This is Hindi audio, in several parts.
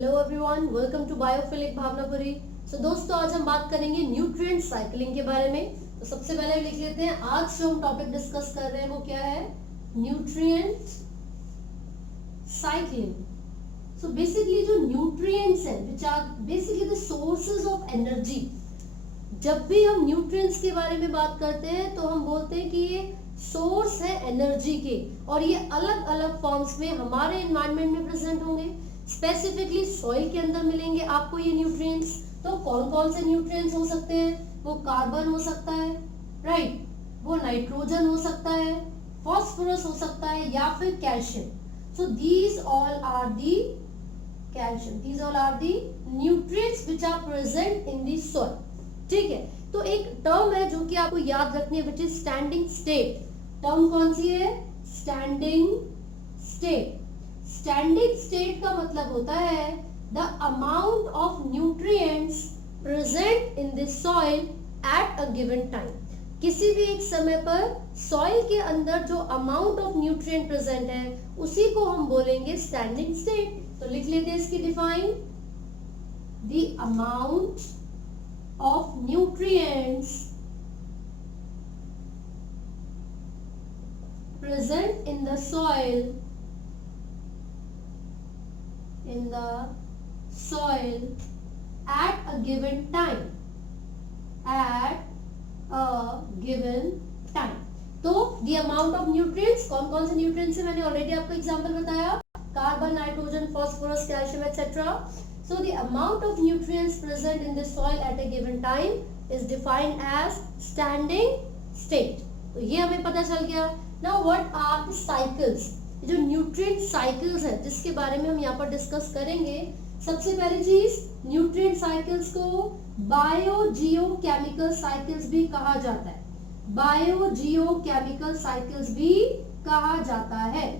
Hello everyone, welcome to biophilic Bhavnapuri. So दोस्तों, आज हम बात करेंगे न्यूट्रिएंट साइकिलिंग के बारे में। तो सबसे पहले लिख लेते हैं, आज जो हम टॉपिक डिस्कस कर रहे हैं वो क्या है? Nutrient cycling. सो बेसिकली जो न्यूट्रिएंट्स हैं which are basically the sources of energy. जब भी हम न्यूट्रिएंट्स के बारे में बात करते हैं तो हम बोलते हैं कि ये सोर्स है एनर्जी के, और ये अलग अलग फॉर्म्स में हमारे एनवायरनमेंट में प्रेजेंट होंगे। स्पेसिफिकली सॉइल के अंदर मिलेंगे आपको ये न्यूट्रिएंट्स। तो कौन कौन से न्यूट्रिएंट्स हो सकते हैं? वो कार्बन हो सकता है, राइट, वो नाइट्रोजन हो सकता है, फॉस्फोरस हो सकता है, या फिर calcium. So these all are the calcium, these all are the nutrients which are present in the soil. ठीक है, तो एक टर्म है जो कि आपको याद रखनी है, which is standing state. Term कौन सी है? Standing state. स्टैंडिंग स्टेट का मतलब होता है the amount of nutrients present in the soil at a given time. किसी भी एक समय पर सॉइल के अंदर जो अमाउंट ऑफ न्यूट्रिएंट प्रेजेंट है उसी को हम बोलेंगे स्टैंडिंग स्टेट। तो लिख लेते हैं इसकी define, the amount of nutrients present in the soil at a given time, तो the amount of nutrients, कौन कौन से न्यूट्रिएंट्स है मैंने ऑलरेडी आपको एग्जांपल बताया, carbon, nitrogen, phosphorus, calcium etcetera. So the amount of nutrients present in the soil at a given time is defined as standing state. तो ये हमें पता चल गया। Now what are the cycles? जो nutrient cycles है जिसके बारे में हम यहाँ पर डिस्कस करेंगे। सबसे पहली चीज, nutrient cycles को बायोजियोकेमिकल साइकिल्स भी कहा जाता है। बायोजियोकेमिकल साइकिल्स भी कहा जाता है।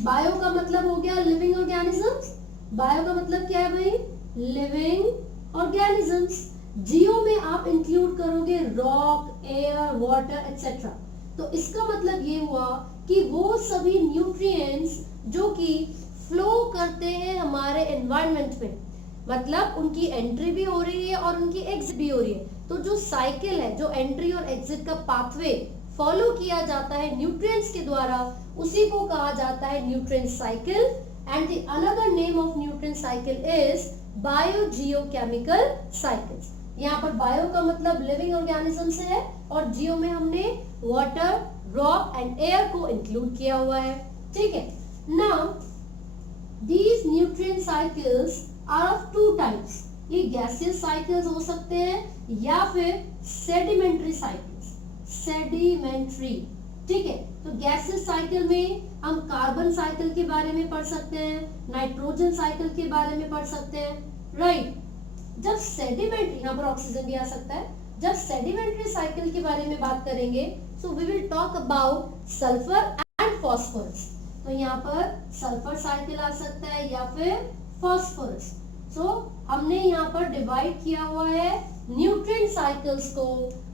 बायो का मतलब हो गया लिविंग ऑर्गेनिजम्स। बायो का मतलब क्या है भाई? Living organisms. जियो में आप इंक्लूड करोगे रॉक, एयर, वाटर एक्सेट्रा। तो इसका मतलब ये हुआ कि वो सभी न्यूट्रिएंट्स जो कि फ्लो करते हैं हमारे एनवायरनमेंट में, मतलब उनकी एंट्री भी हो रही है और उनकी एग्जिट भी हो रही है। तो जो साइकिल है, जो एंट्री और एग्जिट का पाथवे फॉलो किया जाता है न्यूट्रिएंट्स के द्वारा, उसी को कहा जाता है nutrient cycle. And the another name of nutrient cycle is biogeochemical cycles. यहाँ पर बायो का मतलब लिविंग ऑर्गेनिज्म से है, और जियो में हमने वाटर, रॉक एंड एयर को इंक्लूड किया हुआ है। ठीक है, now these nutrient cycles are of two types. ये गैसियस साइकिल्स हो सकते हैं या फिर सेडिमेंट्री साइकिल्स। सेडिमेंट्री, ठीक है। तो गैसियस साइकिल में हम कार्बन साइकिल के बारे में पढ़ सकते हैं, नाइट्रोजन साइकिल के बारे में पढ़ सकते हैं, राइट। जब सेडिमेंट्री, यहाँ पर ऑक्सीजन भी आ सकता है, जब सेडिमेंट्री साइकिल के बारे में बात करेंगे so we will talk about sulphur and phosphorus. तो यहाँ पर सल्फर साइकिल आ सकता है या फिर फॉस्फोरस। सो हमने यहाँ पर डिवाइड किया हुआ है न्यूट्रिएंट साइकिल्स को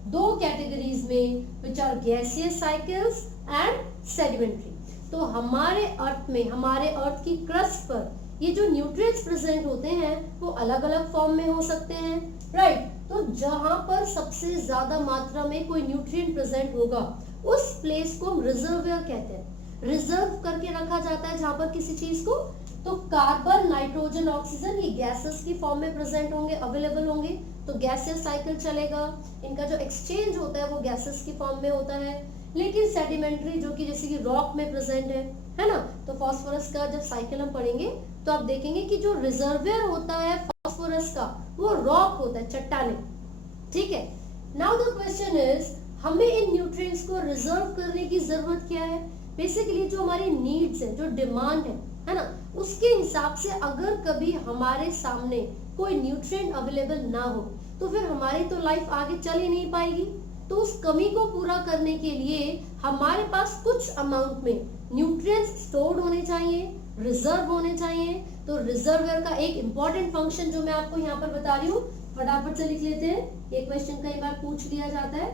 दो कैटेगरीज में, which are gaseous cycles and sedimentary. तो हमारे अर्थ में, हमारे अर्थ की क्रस्ट पर ये जो न्यूट्रिएंट्स प्रेजेंट होते हैं वो अलग अलग फॉर्म में हो सकते हैं, राइट। तो जहां पर सबसे ज्यादा मात्रा में कोई न्यूट्रिएंट प्रेजेंट होगा उस प्लेस को हम रिजर्वियर कहते हैं। रिजर्व करके रखा जाता है जहां पर किसी चीज को। तो कार्बन, नाइट्रोजन, ऑक्सीजन ये गैसेस की फॉर्म में प्रेजेंट होंगे, अवेलेबल होंगे, तो गैसियस साइकिल चलेगा। इनका जो एक्सचेंज होता है वो गैसेस की फॉर्म में होता है। लेकिन सेडिमेंट्री जो कि जैसे कि रॉक में प्रेजेंट है ना, तो फास्फोरस का जब साइकिल हम पढ़ेंगे तो आप देखेंगे कि जो रिजर्वियर होता है फास्फोरस का वो रॉक होता है, चट्टाने। ठीक है, नाउ द क्वेश्चन इज, हमें इन न्यूट्रिएंट्स को रिजर्व करने की जरूरत क्या है? बेसिकली जो हमारी नीड्स है, जो डिमांड है ना, उसके हिसाब से अगर कभी हमारे सामने कोई न्यूट्रिएंट अवेलेबल ना हो तो फिर हमारी तो लाइफ आगे चल ही नहीं पाएगी। तो उस कमी को पूरा करने के लिए हमारे पास कुछ अमाउंट में न्यूट्रिएंट्स स्टोर्ड होने चाहिए, रिजर्व होने चाहिए। तो रिजर्वियर का एक इंपॉर्टेंट फंक्शन जो मैं आपको यहाँ पर बता रही हूँ, फटाफट से लिख लेते हैं, ये क्वेश्चन कई बार पूछ लिया जाता है।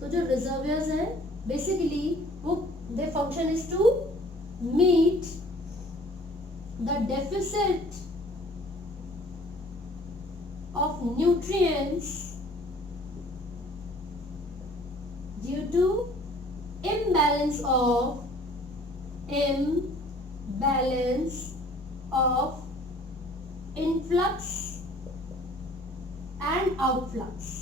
तो जो रिजर्वियर्स हैं बेसिकली वो their function is to meet the deficit of nutrients due to imbalance of influx and outflux।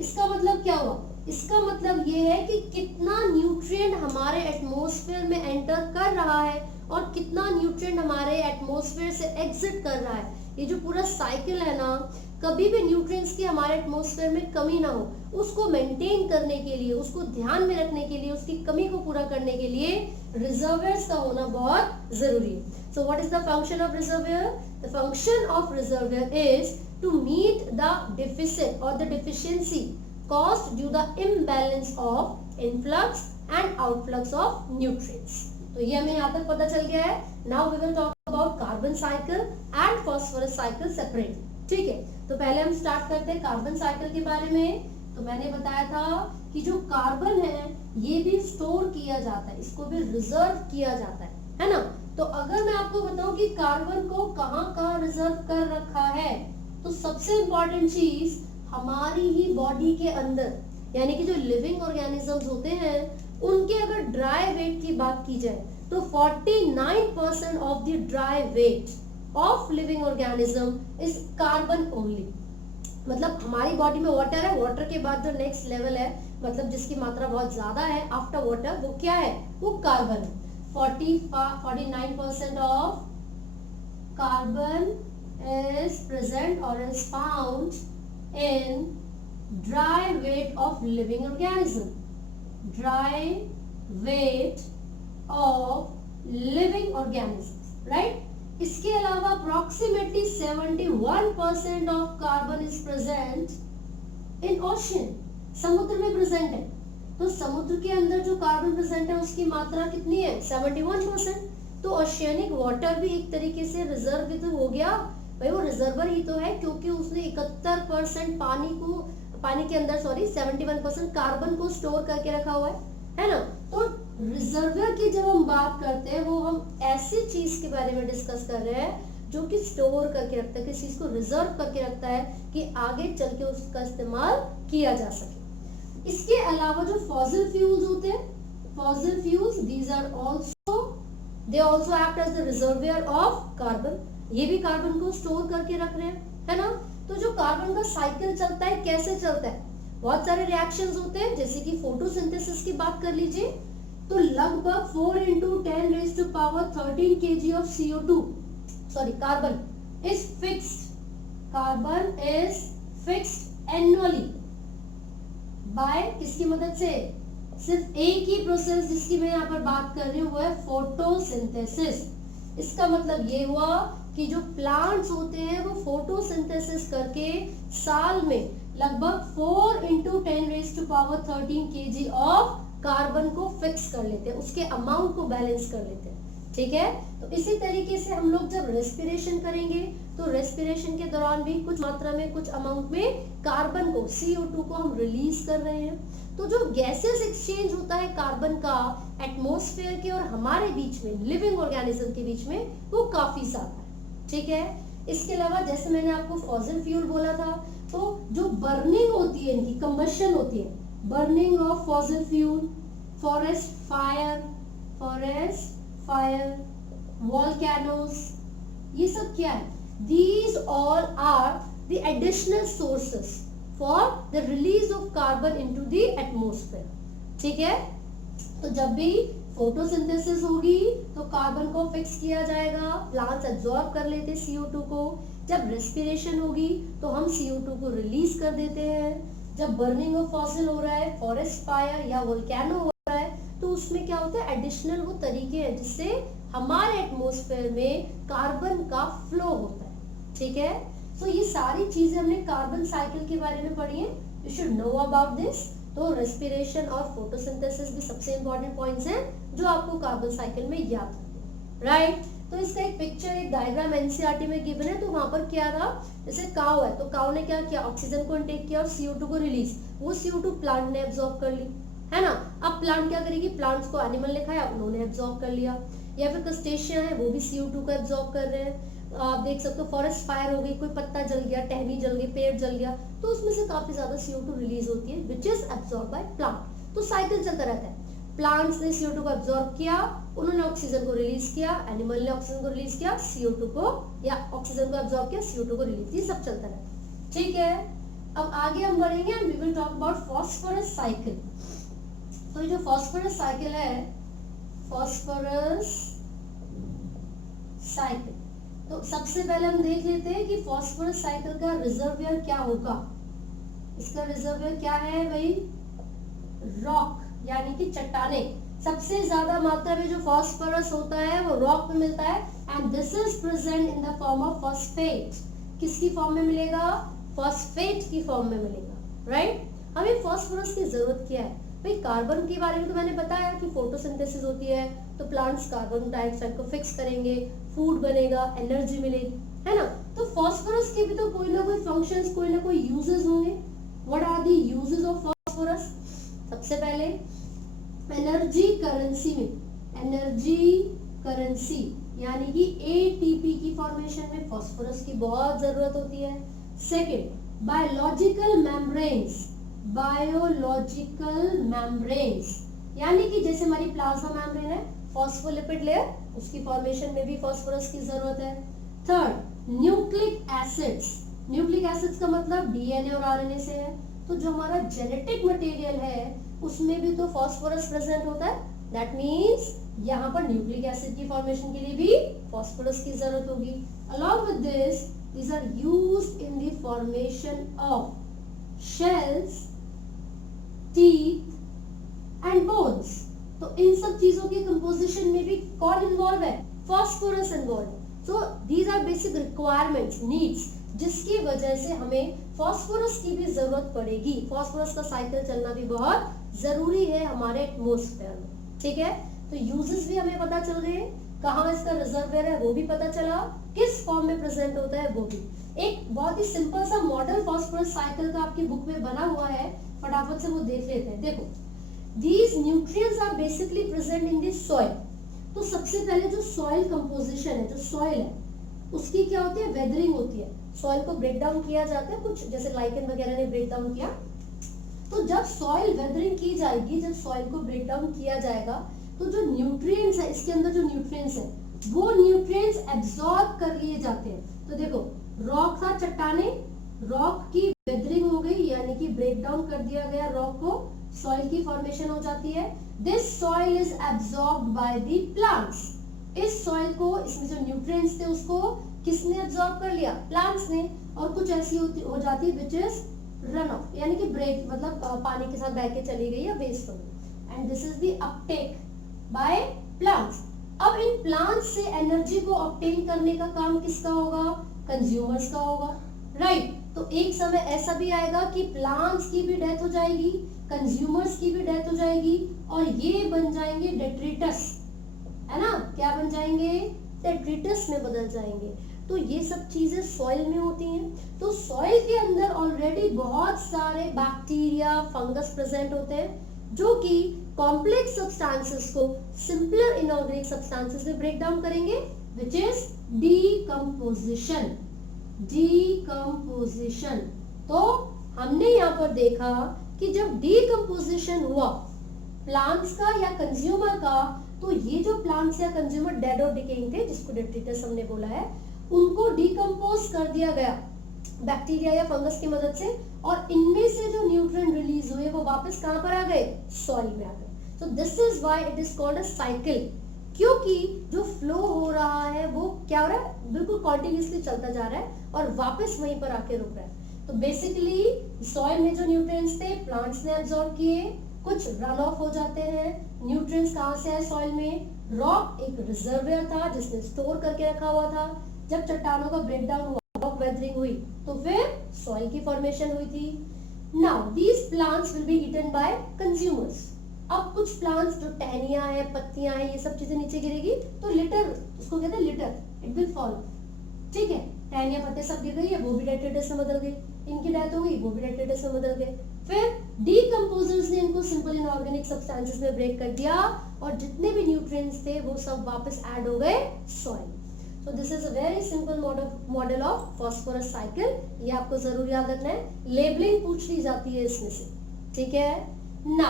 इसका मतलब क्या हुआ? इसका मतलब ये है कि कितना न्यूट्रिएंट हमारे एटमॉस्फेयर में एंटर कर रहा है और कितना न्यूट्रिएंट हमारे एटमॉस्फेयर से एग्जिट कर रहा है। ये जो पूरा साइकिल है ना, कभी भी न्यूट्रिएंट्स की हमारे एटमॉस्फेयर में कमी ना हो, उसको मेंटेन करने के लिए, उसको ध्यान में रखने के लिए, उसकी कमी को पूरा करने के लिए रिजर्वियर्स का होना बहुत जरूरी है। So what is the function of reservoir? The function of reservoir is to meet the deficit और the deficiency caused due the imbalance of influx and outflux of nutrients। तो ये हमें यहाँ तक पता चल गया है। Now we will talk about carbon cycle and phosphorus cycle separately। ठीक है, तो पहले हम स्टार्ट करते हैं कार्बन साइकिल के बारे में। तो मैंने बताया था कि जो कार्बन है ये भी स्टोर किया जाता है, इसको भी रिजर्व किया जाता है ना। तो अगर मैं आपको बताऊं कि कार्बन को कहाँ कहाँ रिजर्व कर रखा है, तो सबसे इंपॉर्टेंट चीज हमारी ही बॉडी के अंदर, यानी कि जो लिविंग ऑर्गेनिजम्स होते हैं उनके अगर ड्राई वेट की बात की जाए तो 49% of the dry weight of living organism is carbon only. मतलब हमारी बॉडी में वाटर है, वाटर के बाद जो नेक्स्ट लेवल है, मतलब जिसकी मात्रा बहुत ज्यादा है आफ्टर वाटर, वो क्या है? वो कार्बन है। 49% of carbon is present or is found in dry weight of living organism, dry weight of living organisms, right? इसके अलावा approximately 71% of carbon is present in ocean, समुद्र में प्रेजेंट है। तो समुद्र के अंदर जो कार्बन प्रेजेंट है उसकी मात्रा कितनी है? 71%। तो ओशियनिक वाटर भी एक तरीके से रिजर्व तो हो गया भाई, वो रिजर्वर ही तो है, क्योंकि उसने 71% पानी के अंदर 71% कार्बन को स्टोर करके रखा हुआ है ना। तो रिजर्वर की जब हम बात करते हैं, वो हम ऐसी चीज के बारे में डिस्कस कर रहे हैं जो कि स्टोर करके रखता है, किसी चीज को रिजर्व करके रखता है कि आगे चल के उसका इस्तेमाल किया जा सके। इसके अलावा जो फॉसिल फ्यूल्स होते हैं, fossil fuels, these are also, they also act as the reservoir of carbon. ये भी कार्बन को स्टोर करके रख रहे हैं, है ना। तो जो कार्बन का साइकिल चलता है, कैसे चलता है? बहुत सारे रिएक्शंस होते हैं, जैसे कि फोटोसिंथेसिस की बात कर लीजिए, तो लगभग 4 × 10⁻13 kg of CO2, carbon is fixed, carbon is fixed annually by किसकी मदद से? सिर्फ एक ही प्रोसेस जिसकी मैं यहाँ पर बात कर रही हूँ वो है फोटोसिंथेसिस। इसका मतलब ये हुआ कि जो प्लांट्स होते हैं वो फोटोसिंथेसिस करके साल में लगभग 4 × 10⁻13 kg ऑफ कार्बन को फिक्स कर लेते हैं, उसके अमाउंट को बैलेंस कर लेते हैं। ठीक है, तो इसी तरीके से हम लोग जब रेस्पिरेशन करेंगे तो रेस्पिरेशन के दौरान भी कुछ मात्रा में, कुछ अमाउंट में कार्बन को, CO2 को हम रिलीज कर रहे हैं। तो जो गैसेस एक्सचेंज होता है कार्बन का एटमॉस्फेयर के और हमारे बीच में, लिविंग ऑर्गेनिज्म के बीच में, वो काफी ज्यादा है। ठीक है, इसके अलावा जैसे मैंने आपको फॉसिल फ्यूल बोला था, तो जो बर्निंग होती है, इनकी कंबशन होती है, burning of fossil fuel, forest fire, volcanoes, ये सब क्या है? These all are the additional sources for the release of carbon into the atmosphere। ठीक है, तो जब भी फोटोसिंथेसिस होगी तो कार्बन को फिक्स किया जाएगा, प्लांट्स एब्जॉर्ब कर लेते हैं CO2 को। जब रेस्पिरेशन होगी तो हम CO2 को रिलीज कर देते हैं। जब बर्निंग ऑफ फॉसिल हो रहा है, फॉरेस्ट फायर या वोल्केनो हो रहा है, तो उसमें क्या होता है? एडिशनल वो तरीके हैं जिससे हमारे एटमॉस्फेयर में कार्बन का फ्लो होता है। ठीक है, सो ये सारी चीजें हमने कार्बन साइकिल के बारे में पढ़ी है, you should know about this. तो रेस्पिरेशन और फोटोसिंथेसिस भी सबसे इंपॉर्टेंट पॉइंट्स हैं जो आपको कार्बन साइकिल में याद रखने हैं, राइट। तो इसका एक पिक्चर, एक डायग्राम एनसीईआरटी में गिवन है। तो वहां पर क्या था, जैसे काऊ है, तो काऊ ने क्या किया? ऑक्सीजन को इनटेक किया और CO2 को रिलीज, वो CO2 प्लांट ने एब्जॉर्ब कर ली, है ना। अब प्लांट क्या करेगी? प्लांट्स को एनिमल ने खाया, उन्होंने एब्जॉर्ब कर लिया। या फिर क्रस्टेशियन है, वो भी CO2 को एब्जॉर्ब कर रहे हैं। आप देख सकते हो फॉरेस्ट फायर हो गई, कोई पत्ता जल गया, टहनी जल गई, पेड़ जल गया, तो उसमें से काफी ज्यादा CO2 रिलीज होती है which is absorb by plant. तो साइकिल चलता रहता है, प्लांट्स ने CO2 को एब्जॉर्ब किया, उन्होंने ऑक्सीजन को रिलीज किया, एनिमल ने ऑक्सीजन को रिलीज किया, CO2 को या ऑक्सीजन को एब्जॉर्ब किया, CO2 को रिलीज किया, सब चलता रहता है। ठीक है, अब आगे हम बढ़ेंगे and we will talk about phosphorus cycle. तो ये जो फास्फोरस साइकिल है, फास्फोरस साइकिल, तो सबसे पहले हम देख लेते हैं कि फास्फोरस साइकिल का रिजर्वियर क्या होगा। इसका रिजर्वियर क्या है भाई, रॉक यानी कि चट्टाने। सबसे ज्यादा मात्रा में जो फास्फोरस होता है वो रॉक में मिलता है and this is present in the form of phosphate. किसकी फॉर्म में मिलेगा, फॉस्फेट की फॉर्म में मिलेगा, राइट। हमें फास्फोरस की जरूरत क्या है भाई, कार्बन के बारे में तो मैंने बताया कि फोटोसिंथेसिस होती है, तो प्लांट्स कार्बन डाइऑक्साइड को फिक्स करेंगे, फूड बनेगा, एनर्जी मिलेगी, है ना। तो फास्फोरस के भी तो कोई ना कोई फंक्शंस, कोई ना कोई यूजेस होंगे। What are the uses of phosphorus? सबसे पहले एनर्जी करेंसी में, एनर्जी करेंसी यानी कि एटीपी की फॉर्मेशन में फास्फोरस की बहुत जरूरत होती है। Second, biological membranes, biological membranes यानी कि जैसे हमारी प्लाज्मा मेम्ब्रेन है, फॉस्फोलिपिड लेयर, उसकी फॉर्मेशन में भी फास्फोरस की जरूरत है। Third, nucleic acids, nucleic acids का मतलब डीएनए और आरएनए से है, तो जो हमारा जेनेटिक मटेरियल है उसमें भी तो फास्फोरस प्रेजेंट होता है, दैट मींस यहाँ पर न्यूक्लिक एसिड की फॉर्मेशन के लिए भी फास्फोरस की जरूरत होगी। Along with this these are used in the formation of shells, teeth and bones। तो इन सब चीजों के कंपोजिशन में भी कौन इन्वॉल्व है, फास्फोरस इन्वॉल्व है। So these are basic requirements, needs, जिसकी वजह से हमें फास्फोरस की भी जरूरत पड़ेगी। फास्फोरस का साइकिल चलना भी बहुत जरूरी है हमारे एटमॉस्फेयर में, ठीक है। तो यूजेस भी हमें पता चल गए, कहाँ इसका रिजर्वियर है वो भी पता चला, किस फॉर्म में प्रेजेंट होता है वो भी। एक बहुत ही सिंपल सा मॉडल फास्फोरस साइकिल का आपकी बुक में बना हुआ है, फटाफट से वो देख लेते हैं। देखो, these nutrients are basically present in the soil। तो सबसे पहले जो सॉइल कंपोजिशन है, जो सॉइल है उसकी क्या होती है, वेदरिंग होती है। सॉइल को ब्रेक डाउन किया जाता है, कुछ जैसे लाइकेन वगैरह ने ब्रेक डाउन किया। तो जब सॉइल वेदरिंग की जाएगी, जब सॉइल को ब्रेक डाउन किया जाएगा, तो जो न्यूट्रिएंट्स है, इसके अंदर जो न्यूट्रिएंट्स है वो न्यूट्रिएंट्स एब्जॉर्ब कर लिए जाते हैं। तो देखो, रॉक था, चट्टाने, रॉक की वेदरिंग हो गई यानी कि ब्रेक डाउन कर दिया गया रॉक को, सॉइल की फॉर्मेशन हो जाती है। This soil is absorbed by the plants. इस सॉइल को, इसमें जो न्यूट्रिएंट्स थे उसको किसने एब्जॉर्ब कर लिया, प्लांट्स ने। और कुछ ऐसी हो जाती है विच इज रन ऑफ यानी कि ब्रेक, मतलब पानी के साथ बह के चली गई या वेस्ट हो गई, and this is the Uptake by plants. अब इन प्लांट्स से एनर्जी को ऑब्टेन करने का काम किसका होगा, कंज्यूमर्स का होगा, राइट। तो एक समय ऐसा भी आएगा कि प्लांट्स की भी डेथ हो जाएगी, कंज्यूमर्स की भी डेथ हो जाएगी, और ये बन जाएंगे डेट्रिटस, है ना। क्या बन जाएंगे, डेट्रिटस में बदल जाएंगे। तो ये सब चीजें सॉइल में होती हैं। तो सॉइल के अंदर ऑलरेडी बहुत सारे बैक्टीरिया, फंगस प्रेजेंट होते हैं जो कि कॉम्प्लेक्स सब्सटेंसेस को सिंपलर इनऑर्गेनिक सब्सटेंसेस में ब्रेक डाउन करेंगे, विच इज डीकंपोजिशन। डीकंपोजिशन, तो हमने यहाँ पर देखा कि जब डीकंपोजिशन हुआ प्लांट्स का या कंज्यूमर का, तो ये जो प्लांट्स या कंज्यूमर डेड और डिकेइंग थे, जिसको डेट्रिटस हमने बोला है, उनको डीकंपोज कर दिया गया बैक्टीरिया या फंगस की मदद से, और इनमें से जो न्यूट्रिएंट रिलीज हुए वो वापस कहां पर आ गए, सॉइल में आ गए। So this is why it is called a cycle, क्योंकि जो फ्लो हो रहा है वो क्या हो रहा है, बिल्कुल कॉन्टिन्यूसली चलता जा रहा है और वापस वहीं पर आके रुक रहा है। तो बेसिकली सॉइल में जो न्यूट्रिएंट्स थे प्लांट्स ने एब्जॉर्ब किए, कुछ रन ऑफ हो जाते हैं। न्यूट्रिएंट्स कहां से आए, सॉइल में। रॉक एक रिजर्वियर था जिसने स्टोर करके रखा हुआ था। जब चट्टानों का ब्रेक डाउन हुआ, रॉक वेदरिंग हुई, तो फिर सॉइल की फॉर्मेशन हुई थी। Now these plants will be eaten by consumers. अब कुछ प्लांट्स जो टहनियां हैं, पत्तियां हैं, ये सब चीजें नीचे गिरेगी तो लिटर, उसको कहते हैं लिटर, इट विल फॉल, ठीक है। टहनियां, पत्ते सब गिर गई है, वो भी डेट्रिटस में बदल गई, इनकी डेथ हो गई, वो भी डेट्रिटस में बदल गए। फिर डीकंपोजर्स ने इनको सिंपल इनऑर्गेनिक सब्सटेंसेस में ब्रेक कर दिया और जितने भी न्यूट्रिएंट्स थे वो सब वापस ऐड हो गए soil. So this is a very simple model of phosphorus cycle. ये आपको जरूर याद रखना है, लेबलिंग पूछ ली जाती है इसमें से, ठीक है ना।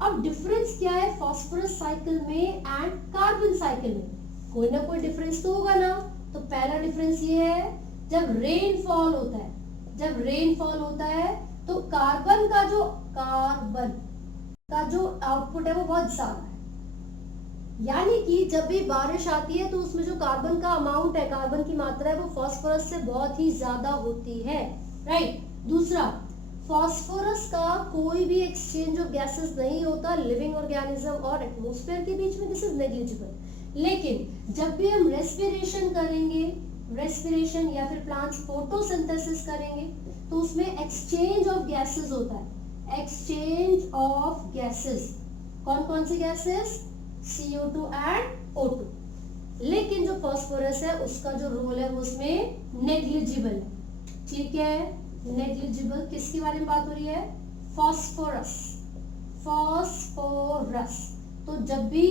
अब डिफरेंस क्या है फॉस्फोरस साइकिल में एंड कार्बन साइकिल में? कोई ना कोई डिफरेंस तो होगा ना। तो पहला डिफरेंस ये है, जब रेनफॉल होता है तो कार्बन का जो आउटपुट है वो बहुत ज्यादा है, यानी कि जब भी बारिश आती है तो उसमें जो कार्बन का अमाउंट है, कार्बन की मात्रा है, वो फास्फोरस से बहुत ही ज्यादा होती है, राइट। दूसरा, फास्फोरस का कोई भी एक्सचेंज ऑफ गैसेस नहीं होता लिविंग ऑर्गेनिज्म और एटमॉस्फेयर के बीच में, दिस इज नेग्लिजिबल। लेकिन जब भी हम रेस्पिरेशन करेंगे, रेस्पिरेशन या फिर प्लांट्स फोटोसिंथेसिस करेंगे, तो उसमें एक्सचेंज ऑफ गैसेस होता है, एक्सचेंज ऑफ गैसेस। कौन कौन सी गैसेस? CO2 and O2। लेकिन जो फास्फोरस है उसका जो रोल है वो उसमें नेग्लिजिबल है, ठीक है, नेग्लिजिबल। किसके बारे में बात हो रही है? फास्फोरस। तो जब भी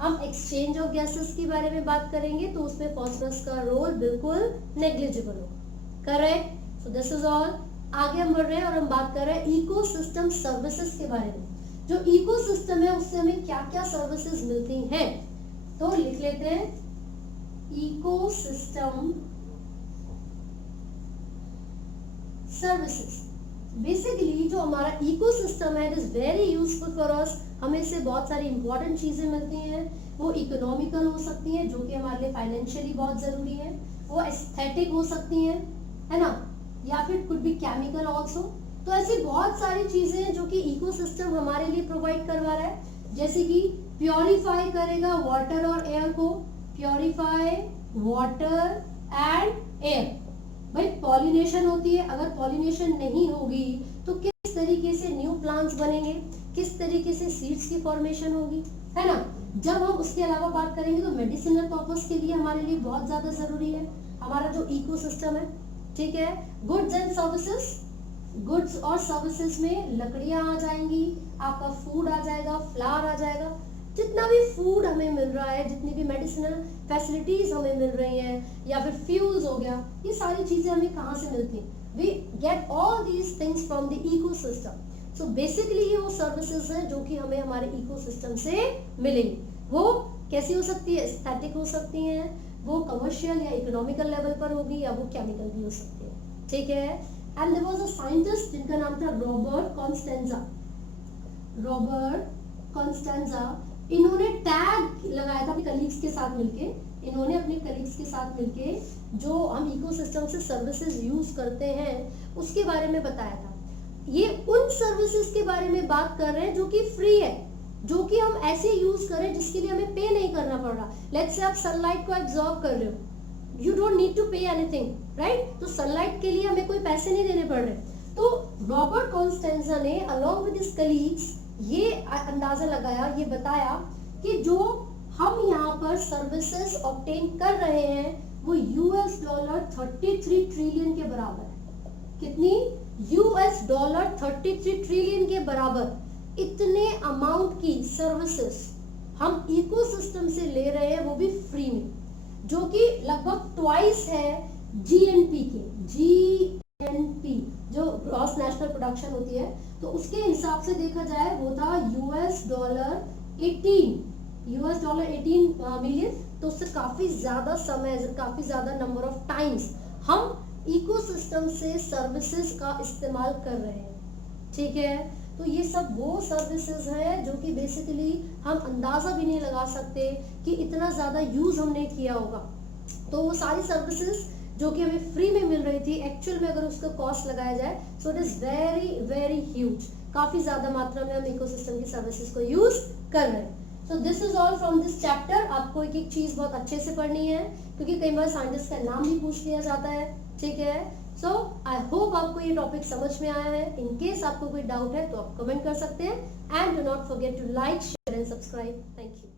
हम एक्सचेंज ऑफ गैसेस के बारे में बात करेंगे तो उसमें फास्फोरस का रोल बिल्कुल नेग्लिजिबल होगा, correct. So this is all. आगे हम बढ़ रहे हैं और हम बात कर रहे हैं इकोसिस्टम सर्विसेज के बारे में। जो इकोसिस्टम है उससे हमें क्या क्या सर्विसेज मिलती हैं, तो लिख लेते हैं इकोसिस्टम सर्विसेज। बेसिकली जो हमारा इकोसिस्टम है it is very useful for us. हमें इससे बहुत सारी इंपॉर्टेंट चीजें मिलती हैं। वो इकोनॉमिकल हो सकती हैं, जो कि हमारे लिए फाइनेंशियली बहुत जरूरी है, वो एस्थेटिक हो सकती हैं, है ना, या फिर कुड बी केमिकल आल्सो। तो ऐसी बहुत सारी चीजें हैं जो कि इकोसिस्टम हमारे लिए प्रोवाइड करवा रहा है, जैसे कि प्योरीफाई करेगा वाटर और एयर को, प्योरीफाई वाटर एंड एयर। भाई पॉलिनेशन होती है, अगर पॉलिनेशन नहीं होगी तो किस तरीके से न्यू प्लांट्स बनेंगे, किस तरीके से सीड्स की फॉर्मेशन होगी, है ना। जब हम उसके अलावा बात करेंगे तो मेडिसिनल पर्पस के लिए हमारे लिए बहुत ज्यादा जरूरी है हमारा जो इकोसिस्टम है, ठीक है। गुड्स एंड सर्विसेज, गुड्स और सर्विसेज में लकड़ियां आ जाएंगी, आपका फूड आ जाएगा, फ्लावर आ जाएगा। जितना भी फूड हमें मिल रहा है, जितनी भी मेडिसिनल फैसिलिटीज हमें मिल रही हैं, या फिर फ्यूल्स हो गया, ये सारी चीजें हमें कहाँ से मिलती हैं? We get all these things from the ecosystem. So basically ये वो सर्विसेज हैं जो कि हमें हमारे इकोसिस्टम से मिलेंगी। वो कैसी हो सकती है? एस्थेटिक हो सकती हैं, वो कमर्शियल या इकोनॉमिकल लेवल पर होगी, या वो केमिकल भी हो सकती है, ठीक है। And there was a scientist जिनका नाम था रॉबर्ट कॉन्स्टेंजा। इन्होंने टैग लगाया था अपने कलीग्स के साथ मिलके, जो हम इकोसिस्टम से सर्विसेज यूज करते हैं उसके बारे में बताया था। ये उन सर्विसेज के बारे में बात कर रहे हैं जो कि फ्री है, जो कि हम ऐसे यूज करें जिसके लिए हमें पे नहीं करना पड़ रहा। लेट्स से आप सनलाइट को एब्जॉर्ब कर रहे हो, you don't need to pay anything, right. तो सनलाइट के लिए हमें कोई पैसे नहीं देने पड़ रहे। तो रॉबर्ट कॉन्स्टेंजा ने अलॉन्ग विद हिज कलीग्स ये अंदाजा लगाया, ये बताया कि जो हम यहाँ पर सर्विसेज ऑब्टेन कर रहे हैं वो $33 ट्रिलियन के बराबर है। कितनी? $33 ट्रिलियन के बराबर इतने अमाउंट की सर्विसेज हम इकोसिस्टम से ले रहे हैं, वो भी फ्री में, जो कि लगभग ट्वाइस है जीएनपी के। जीएनपी जो ग्रॉस नेशनल प्रोडक्शन होती है, तो उसके हिसाब से देखा जाए वो था $18 मिलियन। तो उससे काफी ज्यादा समय, काफी ज्यादा नंबर ऑफ टाइम्स हम इकोसिस्टम से सर्विसेज का इस्तेमाल कर रहे हैं, ठीक है। तो ये सब वो सर्विसेज है जो कि बेसिकली हम अंदाजा भी नहीं लगा सकते कि इतना ज्यादा यूज हमने किया होगा। तो वो सारी सर्विसेज जो कि हमें फ्री में मिल रही थी, एक्चुअल में अगर उसका कॉस्ट लगाया जाए so it is very very huge. काफी ज्यादा मात्रा में हम इकोसिस्टम की सर्विसेज को यूज कर रहे हैं। So this is all from this chapter. आपको एक एक चीज बहुत अच्छे से पढ़नी है, क्योंकि कई बार साइंटिस्ट का नाम भी पूछ लिया जाता है, ठीक है। सो आई होप आपको ये टॉपिक समझ में आया है। इन केस आपको कोई डाउट है तो आप कमेंट कर सकते हैं। And do not forget to like, share and subscribe. Thank you.